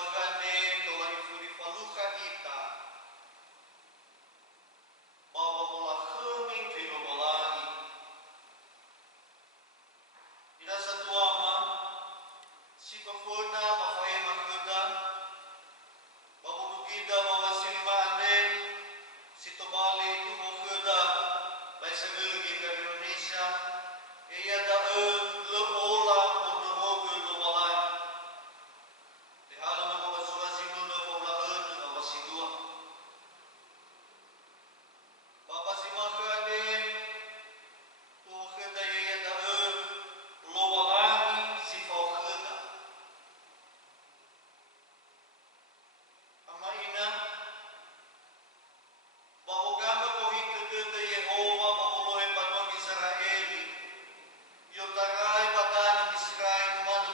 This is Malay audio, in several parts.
magane tola ifurifaluka ita baba mola khami tilo balani ila satuama sipafona mafaema khuda baba bugida baba silmane sitobali tu khuda baisa gergi ke Indonesia ia da le ola onorogu lo balani te hala na baba suwazimu no baba na baba sidua baba simakane tu khuda ia da lo balani sifau khuda ama ina baba gama ko hita de Yehova baba lohe padon Israeli yo tarai badana Israel manu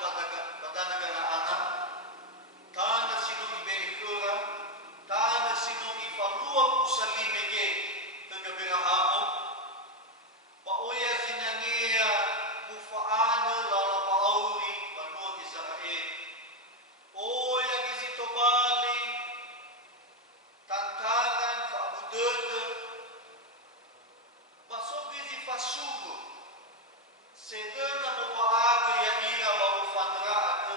badana gana ana tana sinu ibekura tana sinu ifalua pusalime ge tegabira hamo ba oya sinangea kufaana lala pauri banua Israel oya gizito bali tantangan fa budede basogi zi fasugo sedena mopaage ya ira babu fandra ake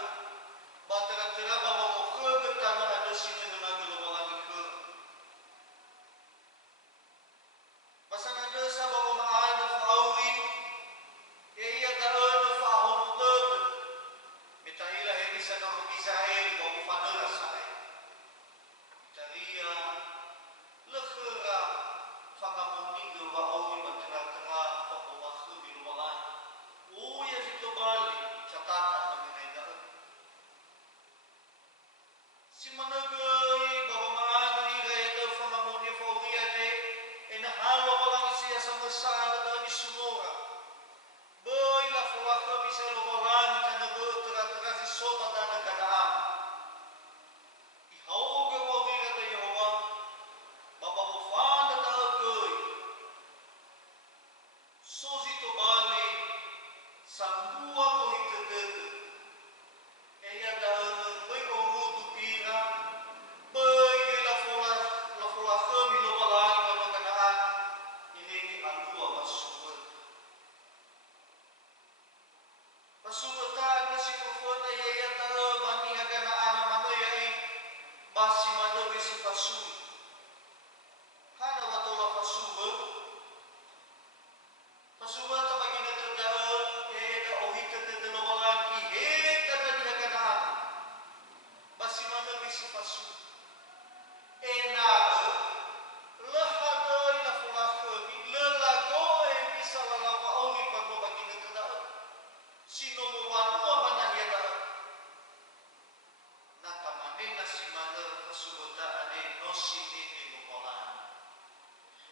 batera-tera babu mokhege tama ada sinu nunage lobalangi ke basana desa babu maana fauri iya daana fa honudede mitahila henisa kamu Israel babu fandra sae mitaria lekhera fangamuni ge bauri batera-tera babu makhege lobalangi uya situ bali catatan mengenai dah. Si managai bawa maana ira ada fangamuni fauria de ena halo balang isia sama sana dan isunora. Boy la fulaka bisa lo balang kana be tera-tera si soba dana kadaan. Ihau ge wauria de Yehova baba mufanda dagai. Sozi to bali sambua ko hitedede eya daana bai orudu pira bai la fola khami lo balai ba kanaan ini alua basuwa ta si fofona ya ta bani agana ana mano yai basi mano besi fasui hana watola fasuwa ta bagina terdaal da ohita de nobalan ki heta de kanaan basi mana bisi fasu ena lahada ila fulakha ila lago bisa la pauli pa ko bagina terdaal sino mo wanu bana ya da natamane nasimana fasubota ane nosini de nobalan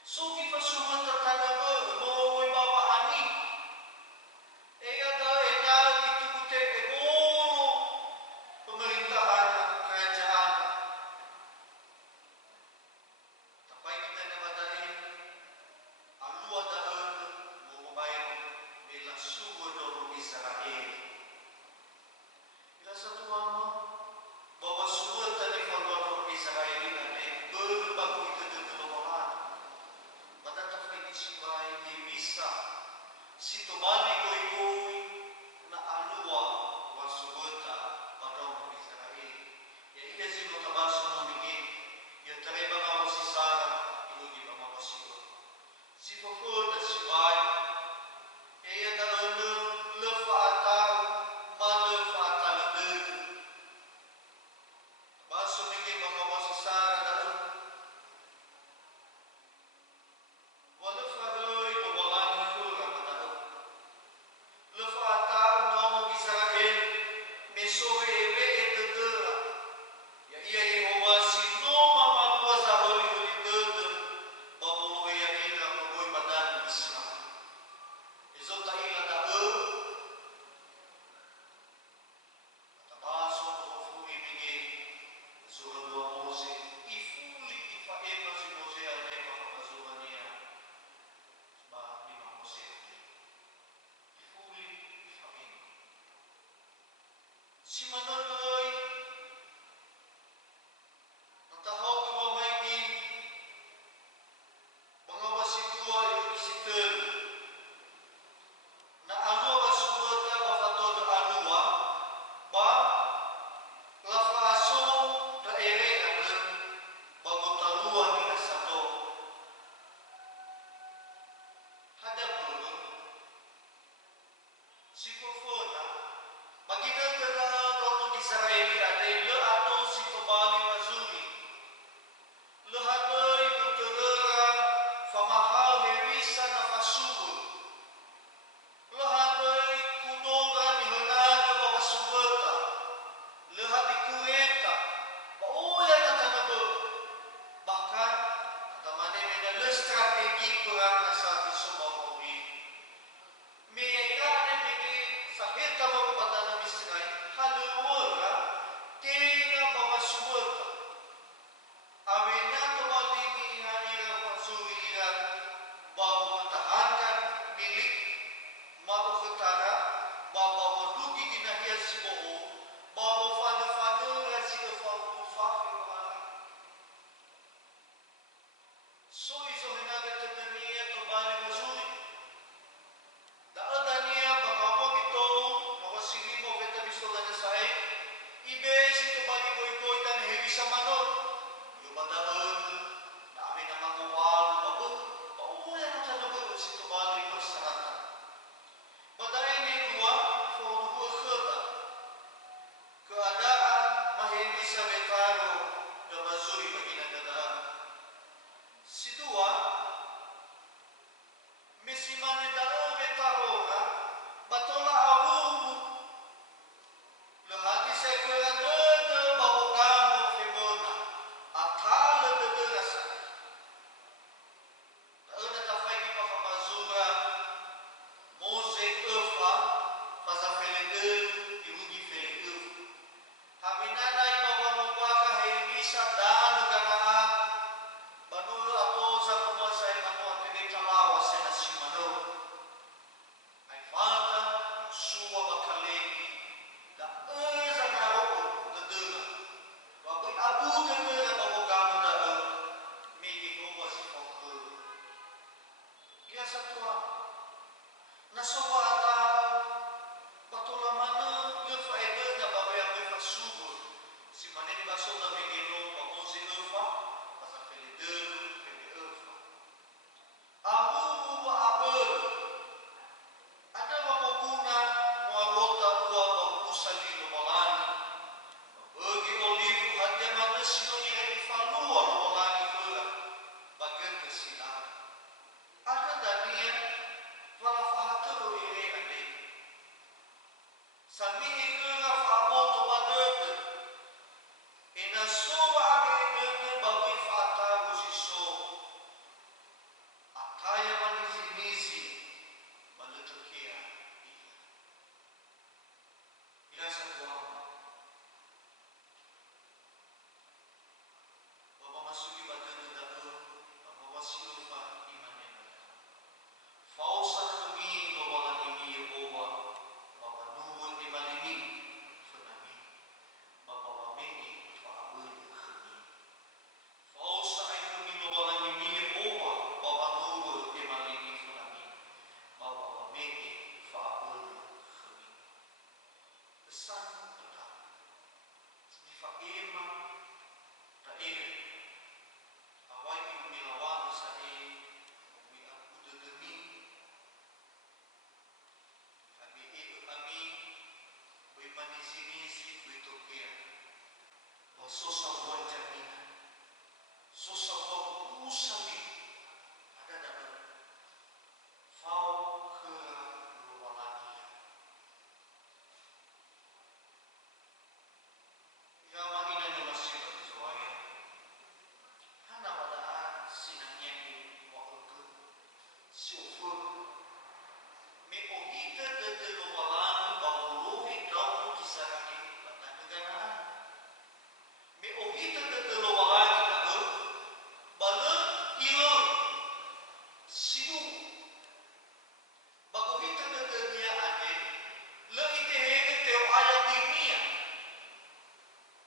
so ki fasubota tanabe mo baba ani eya da ena ditubute ebolo pemerintahan kerajaan tapai kita nabadain alua daan mo bayar bela sugo do Israel ila satu ama bawa sugo tadi kalau Israel ini berbagai itu bahan pada tapai di sibai sa manot. Yung madaon, na amin na manguwal, pauulan ang tanong si Tubali pagsaratan. Badain ni Uwa, for Uwa Kota, keadaan mahindi sa metaro na Mazuri maginagdadaan. Si Dua, mesimane dao metaro ka, batola abu, lahati sa kuya dada bawagamo febona, atala dada rasa. Taon na tafay di pa kamazura, Mose Efa, faza felegel, dimugi felegel. Haminanay mawamubaka hebisa dano ganaan, banulo ato sa kumasay mano at tinitalawa sa nasimano. Ay fata, suwa bakalegi, da eza garoko, dadega. Bagoy abu dadega mawagamo daan, may ikawa si Fakul. Kaya sa tuwa, nasoba ata patulamana lefa ebe na babay ang lefa subur. Si manen baso na bigino pamonsi lefa, pasa felidero, feli lefa. Abu buba abel, ada mamaguna muarota uwa pagusali lumalani. Bagi olivu hati mana sinonira di falua lumalani kula, bagian kesilan. Ada Daniel, wala fahatero ire ade. Sami ikura famoto badebe. Ina soba ade debe babi fataru siso. Ataya manizi maletukia iya. Ina sa Tuhan. Baba masuki badebe dabo, baba wasilufa imanen. Fausa kami bawa nimi Yehova, baba nuwun ni malimi, funami, baba wameni faawun kami. Fausa ay kami bawa nimi Yehova, baba nuwun ni malimi, funami, baba wameni faawun kami. Kesan tetap, di faema, taere, awai umilawan sa umi aku dedemi. Kami bermanisi-nisi bertokea. Sosa buat jaminan. Sosa buat usami. Ada dalam fau kera luwalani. Ya makina ni masih berzuaya. Hana wadaan sinangnya di waktu siufur. Me ohita de luwalani bawuluhi daun kisaraki batang negaraan. Me ohita de luwalani daun bala ilor sidu. Bagohita de niya ane le itehege teo ayat dunia.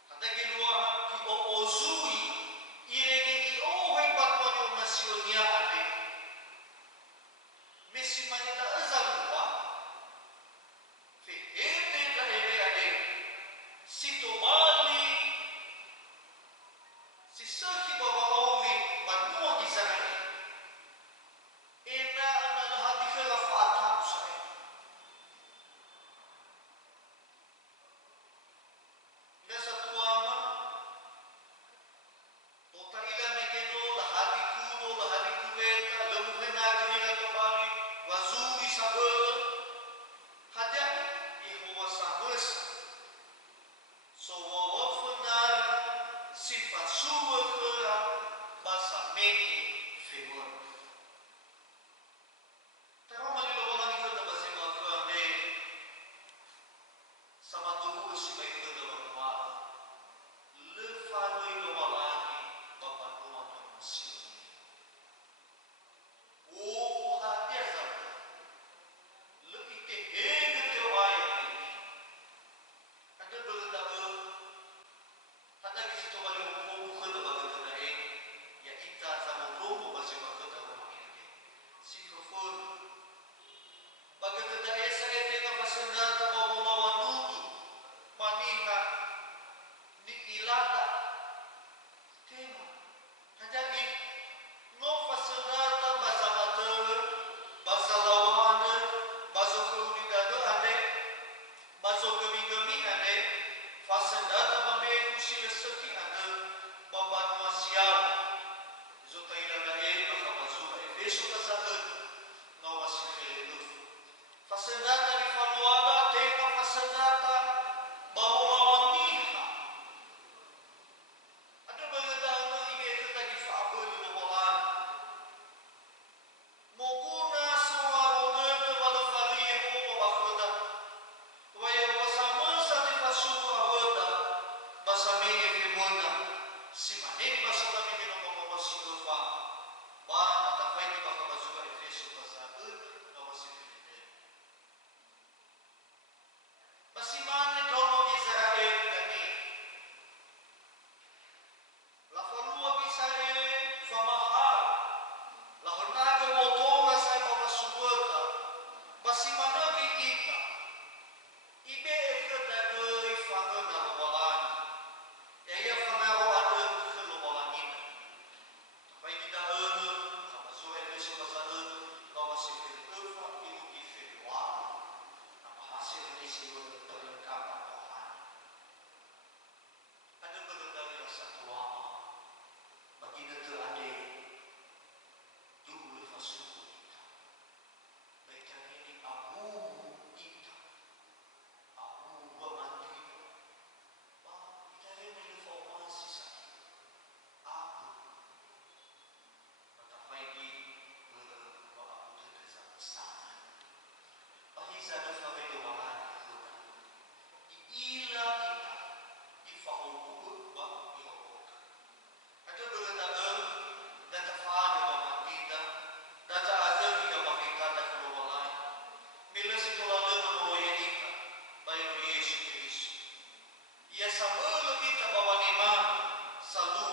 Kata giluah ki o ozui irege i ohai batwa di nasionia ane. Messi manita azal lupa. Fihete ka ere ade. Si Tubali, si Saki Babaowi, banua di sana. Ena ana hati khilafat saya. Ila satu ama, tota ila megeno lahari kudo, lahari kubeta, lebu henagri na Tubali, wazuri sabel, hadat Yehova sabesa. So wawafnar sifat suwa kera basa meki figur. Taro malilo walang ito na basi mga kame sa matuho si may ito na mga lefanoy lumalaki papanuan ng masyon. Hadia sa leikehege tewaya ini. Ada berdae hada kisito bali hukum na bagay na ya ita sa mundo Ba matafay di ba kabasuka Efeso pasagod nga masilite. Pasiman ni Kauno Israel gani. La falua Israel famahal. La hornada motora sa pamasuka. Pasimanagi ika. Ibe ekadagoy fangan na walan. Yaya fanaro ada kelubalanina. Tapay di daan, kapasuka Efeso pasagod nga masilite ilu ifilwal. Hasil ni siyo terlengkap Tuhan. Ada bergendali rasa tuama bagi negeri adik dulu fasuku kita. Mereka ini abu kita, abu bermantri. Kita ini reformasi sakit. Abu. Mata faidi berapa putih desa besar. Bahisa ada faedah walan. Ila kita difahulu bah dirokok. Ada berkata dan tafaan bahwa kita dan azal kita makita dan keluaran. Bila sekolah menoloya kita bayu Yesus Kristus. Ia sabelo kita bawa nima salu